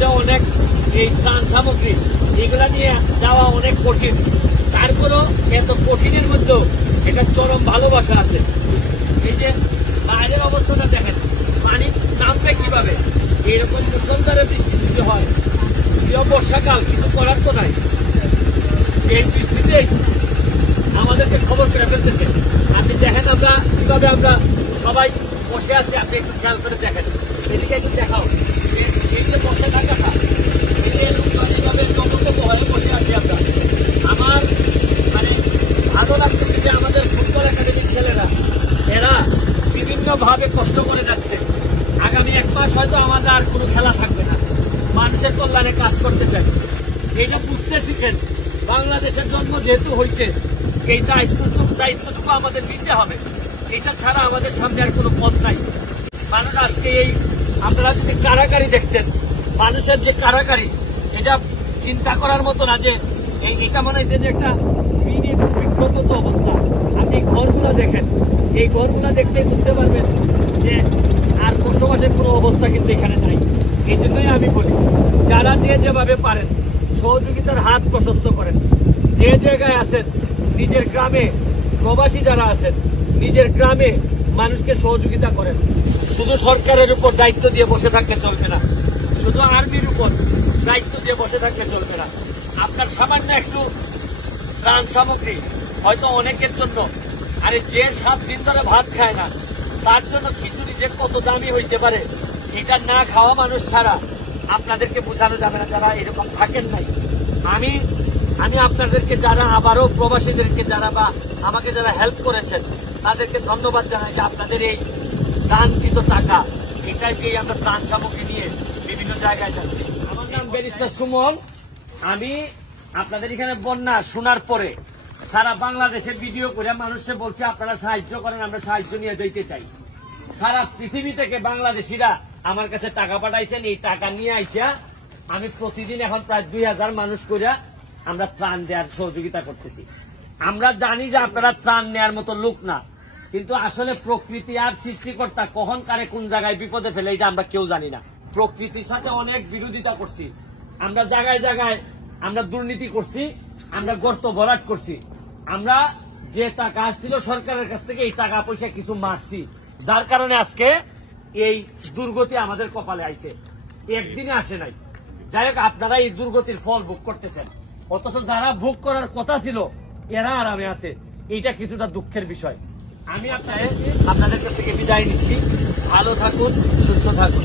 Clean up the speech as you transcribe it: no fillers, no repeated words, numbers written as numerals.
মধ্যে অনেক এই ত্রাণ সামগ্রী এগুলা নিয়ে যাওয়া অনেক কঠিন। তারপরও এত কঠিনের মধ্যেও এটা চরম ভালোবাসা আছে। এই যে বাইরের অবস্থাটা দেখেন, পানি নামবে কিভাবে, এইরকম মুষলধারে বৃষ্টি যদি হয়, বর্ষাকাল কিছু করার তো নাই। এই বৃষ্টিতে আমাদেরকে খবর করে ফেলতেছে। আপনি দেখেন আমরা কিভাবে আমরা সবাই বসে আছি, আপনি একটু খেয়াল করে দেখেন, এদিকে একটু দেখাও। এই যে বসে থাকাটা, এইভাবে জমন্ত হয়ে বসে আছি আমরা। আমার মানে ভালো লাগতেছে যে আমাদের ফুটবল একাডেমির ছেলেরা এরা বিভিন্ন ভাবে কষ্ট করে যাচ্ছে। আগামী 1 মাস হয়তো আমাদের আর কোনো খেলা থাকবে না, মানুষের কল্যাণে কাজ করতে চাই। এটা বুঝতে শিখেন, বাংলাদেশের জন্ম যেহেতু হয়েছে, এই দায়িত্বটুকু আমাদের নিতে হবে। এটা ছাড়া আমাদের সামনে আর কোনো পথ নাই। মানুষ আজকে এই আপনারা যদি কারাকারি দেখতেন, মানুষের যে কারাকারি, এটা চিন্তা করার মতো না। যে এটা মনে হয়েছে যে একটা মিনি দুর্ভিক্ষর মতো অবস্থা। আপনি ঘরগুলো দেখেন, এই ঘরগুলো দেখলেই বুঝতে পারবেন যে আর বসবাসের কোনো অবস্থা কিন্তু এখানে নাই। এই জন্যই আমি বলি, যারা যে যেভাবে পারেন সহযোগিতার হাত প্রশস্ত করেন। যে জায়গায় আছেন নিজের গ্রামে, প্রবাসী যারা আছেন নিজের গ্রামে মানুষকে সহযোগিতা করেন। শুধু সরকারের উপর দায়িত্ব দিয়ে বসে থাকলে চলবে না, শুধু আর্মির উপর দায়িত্ব দিয়ে বসে থাকলে চলবে না। আপনার সামান্য একটু ত্রাণ সামগ্রী হয়তো অনেকের জন্য, আরে যে 7 দিন ধরে ভাত খায় না তার জন্য খিচুড়ি যে কত দামি হইতে পারে, এটা না খাওয়া মানুষ ছাড়া আপনাদেরকে বোঝানো যাবে না, যারা এরকম থাকেন নাই। আমি আপনাদেরকে যারা আবারও প্রবাসীদেরকে যারা বা আমাকে যারা হেল্প করেছেন তাদেরকে ধন্যবাদ জানাই যে আপনাদের এই দানকৃত টাকা এটাই দিয়ে আমরা ত্রাণ সামগ্রী নিয়ে বিভিন্ন জায়গায় যাচ্ছি। আমার নাম ব্যারিস্টার সুমন। আমি আপনাদের এখানে বন্যা শোনার পরে সারা বাংলাদেশে ভিডিও করে মানুষকে বলছে আপনারা সাহায্য করেন, আমরা সাহায্য নিয়ে যেতে চাই। সারা পৃথিবী থেকে বাংলাদেশিরা আমার কাছে টাকা পাঠাইছেন। এই টাকা নিয়ে আইসা আমি প্রতিদিন এখন প্রায় 2000 মানুষ করে আমরা ত্রাণ দেওয়ার সহযোগিতা করতেছি। আমরা জানি যে আপনারা ত্রাণ নেওয়ার মতো লোক না, কিন্তু আসলে প্রকৃতি আর সৃষ্টিকর্তা কখন কারে কোন জায়গায় বিপদে ফেলে এটা আমরা কেউ জানি না। প্রকৃতির সাথে অনেক বিরোধিতা করছি আমরা, জায়গায় জায়গায় আমরা দুর্নীতি করছি, আমরা গর্ত ভরাট করছি। আমরা যে টাকা আসছিল সরকারের কাছ থেকে এই টাকা পয়সা কিছু মারছি, যার কারণে আজকে এই দুর্গতি আমাদের কপালে আইছে, একদিনে আসে নাই। যাই হোক, আপনারা এই দুর্গতির ফল ভোগ করতেছেন, অথচ যারা ভোগ করার কথা ছিল এরা আরামে আছে। এইটা কিছুটা দুঃখের বিষয়। আমি আপনাদের কাছ থেকে বিদায় নিচ্ছি। ভালো থাকুন, সুস্থ থাকুন।